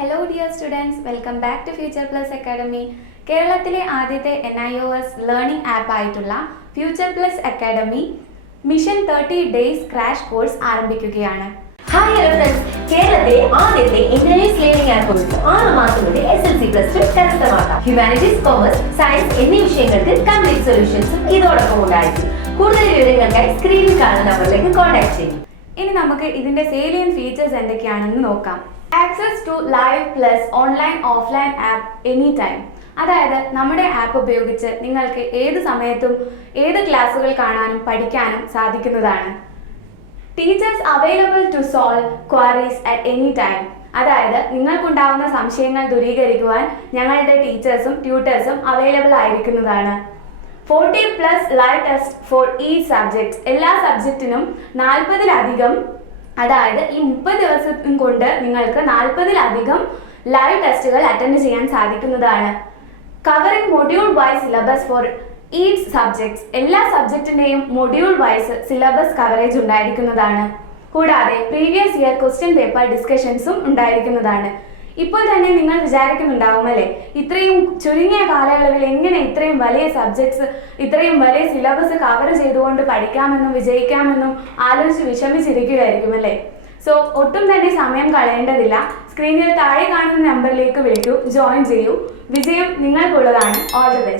Hello dear students, welcome back to Future Plus Academy. കേരളത്തിലെ ആദ്യത്തെ NIOS learning app ആയിട്ടുള്ള future plus academy mission 30 days crash course ആരംഭിക്കുകയാണ്. Hi hello friends, കേരളത്തിലെ ആദ്യത്തെ NIOS learning app വഴി 6 മാസം കൊണ്ട് SSLC+2 കരസ്ഥമാക്കാം. ഹ്യൂമാനിറ്റീസ്, കോമേഴ്സ്, സയൻസ് എന്നീ വിഷയങ്ങൾക്ക് കംപ്ലീറ്റ് സൊല്യൂഷൻസും ഇതോടൊപ്പം ഉണ്ടായിരിക്കും. കൂടുതൽ വിവരങ്ങൾക്കായി സ്ക്രീനിൽ കാണുന്ന നമ്പറിലേക്ക് കോൺടാക്ട് ചെയ്യും. ഇനി നമുക്ക് ഇതിന്റെ സേലിയന്റ് ഫീച്ചേഴ്സ് എന്തൊക്കെയാണെന്ന് നോക്കാം. Access to live plus online offline app any time. അതായത് നമ്മുടെ ആപ്പ് ഉപയോഗിച്ച് നിങ്ങൾക്ക് ഏത് സമയത്തും ഏത് ക്ലാസ്സുകൾ കാണാനും പഠിക്കാനും സാധിക്കുന്നതാണ്. Teachers available to solve queries at any time. അതായത് നിങ്ങൾക്കുണ്ടാവുന്ന സംശയങ്ങൾ ദൂരീകരിക്കുവാൻ ഞങ്ങളുടെ ടീച്ചേഴ്സും ട്യൂട്ടേഴ്സും അവൈലബിൾ ആയിരിക്കുന്നതാണ്. 40+ ലൈവ് ടെസ്റ്റ് ഫോർ ഈ സബ്ജക്ട്സ്. എല്ലാ സബ്ജക്റ്റിനും 40-ലധികം, അതായത് ഈ 30 ദിവസം കൊണ്ട് നിങ്ങൾക്ക് 40-ലധികം ലൈവ് ടെസ്റ്റുകൾ അറ്റൻഡ് ചെയ്യാൻ സാധിക്കുന്നതാണ്. Covering module wise syllabus for each subjects. എല്ലാ സബ്ജക്റ്റിൻ്റെയും മൊഡ്യൂൾ വൈസ് സിലബസ് കവറേജ് ഉണ്ടായിരിക്കുന്നതാണ്. കൂടാതെ പ്രീവിയസ് ഇയർ ക്വസ്റ്റ്യൻ പേപ്പർ ഡിസ്കഷൻസും ഉണ്ടായിരിക്കുന്നതാണ്. ഇപ്പോൾ തന്നെ നിങ്ങൾ വിചാരിക്കുന്നുണ്ടാവും അല്ലേ, ഇത്രയും ചുരുങ്ങിയ കാലയളവിൽ എങ്ങനെ ഇത്രയും വലിയ സബ്ജക്ട്സ് ഇത്രയും വലിയ സിലബസ് കവർ ചെയ്തുകൊണ്ട് പഠിക്കാമെന്നും വിജയിക്കാമെന്നും ആലോചിച്ച് വിഷമിച്ചിരിക്കുകയായിരിക്കും അല്ലേ. സോ ഒട്ടും തന്നെ സമയം കളയേണ്ടതില്ല. സ്ക്രീനിൽ താഴെ കാണുന്ന നമ്പറിലേക്ക് വിളിക്കൂ, ജോയിൻ ചെയ്യൂ. വിജയം നിങ്ങൾക്കുള്ളതാണ്. All the best.